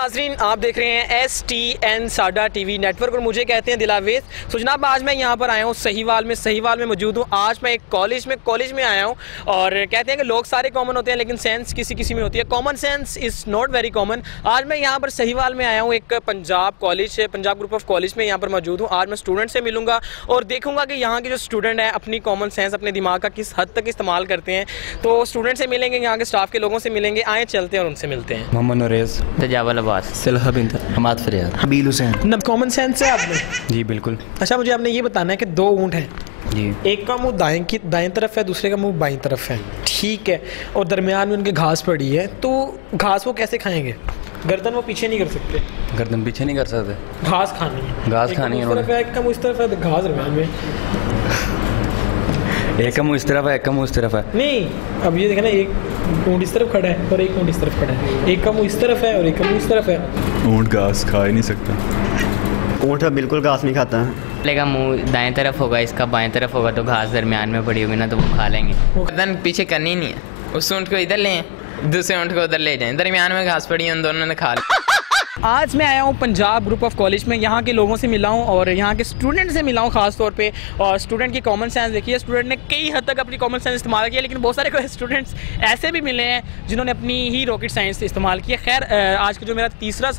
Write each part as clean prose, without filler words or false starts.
नाजरीन, आप देख रहे हैं STN साडा टीवी नेटवर्क और मुझे कहते हैं दिलावेज। तो जनाब आज मैं यहाँ पर आया हूँ सहीवाल में मौजूद हूँ। आज मैं एक कॉलेज में आया हूँ और कहते हैं कि लोग सारे कॉमन होते हैं लेकिन सेंस किसी किसी में होती है। Common sense is not very common. आज मैं यहाँ पर सहीवाल में आया हूँ, एक पंजाब ग्रुप ऑफ कॉलेज में यहाँ पर मौजूद हूँ। आज मैं स्टूडेंट से मिलूंगा और देखूंगा कि यहाँ के जो स्टूडेंट हैं अपनी कॉमन सेंस, अपने दिमाग का किस हद तक इस्तेमाल करते हैं। तो स्टूडेंट से मिलेंगे, यहाँ के स्टाफ के लोगों से मिलेंगे। आए चलते हैं और उनसे मिलते हैं। मोहम्मद नूरेज़, तजावल अब्बास, सलहा बिंत, हमाद फरियाद, हबील हुसैन। कॉमन सेंस है आपने? जी बिल्कुल। अच्छा, मुझे आपने ये बताना है कि दो ऊँट हैं जी, एक का मुंह दाएं तरफ है, दूसरे का मुंह बाईं तरफ है, ठीक है, और दरमियान में उनके घास पड़ी है। तो घास वो कैसे खाएंगे? गर्दन वो पीछे नहीं कर सकते, गर्दन पीछे नहीं कर सकते, घास खानी है। घास खानी है उन्होंने। एक का मुंह इस तरफ है, घास दरमियान में। एक का मुंह इस तरफ है, एक का मुंह इस तरफ है। नहीं, अब ये देखना, एक ऊँट इस तरफ खड़ा है और एक ऊँट इस तरफ खड़ा है। एक का मुंह इस तरफ है और एक का मुंह इस तरफ है। ऊँट घास खा ही नहीं सकता। ऊँट बिल्कुल घास नहीं खाता है। का मुंह दाएं तरफ होगा, इसका बाएं तरफ होगा, तो घास दरमियान में पड़ी होगी ना, तो वो खा लेंगे। गर्दन पीछे करनी नहीं है। उस ऊँट को इधर लें, दूसरे ऊँट को उधर ले जाएं, दरमियान में घास पड़ी है, उन दोनों ने खा ली। आज मैं आया हूँ पंजाब ग्रुप ऑफ कॉलेज में, यहाँ के लोगों से मिला हूँ और यहाँ के स्टूडेंट से मिला हूँ ख़ास तौर पे। और स्टूडेंट की कॉमन सेंस देखिए, स्टूडेंट ने कई हद तक अपनी कॉमन सेंस इस्तेमाल किया, लेकिन बहुत सारे स्टूडेंट्स ऐसे भी मिले हैं जिन्होंने अपनी ही रॉकेट साइंस इस्तेमाल किया। खैर, आज का जो मेरा तीसरा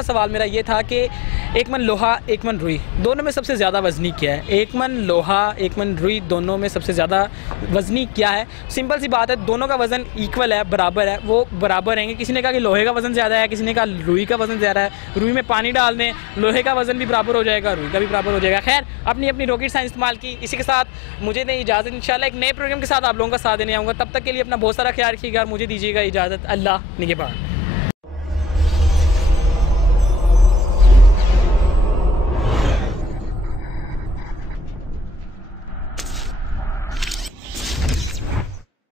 सवाल मेरा ये था कि एक मन लोहा एक मन रुई, दोनों में सबसे ज़्यादा वज़नी क्या है? एक मन लोहा एक मन रुई, दोनों में सबसे ज़्यादा वज़नी क्या है? सिंपल सी बात है, दोनों का वज़न इक्वल है, बराबर है, वो बराबर रहेंगे। किसी ने कहा कि लोहे का वज़न ज़्यादा है, किसी ने कहा रुई का वज़न ज़्यादा है। रुई में पानी डाल दें, लोहे का वज़न भी बराबर हो जाएगा, रुई का भी बराबर हो जाएगा। खैर, अपनी अपनी रॉकेट साइंस इस्तेमाल की। इसी के साथ मुझे दें इजाज़त। इंशाल्लाह एक नए प्रोग्राम के साथ आप लोगों का साथ देने आऊँगा। तब तक के लिए अपना बहुत सारा ख्याल रखिएगा और मुझे दीजिएगा इजाज़त। अल्लाह निगहबान।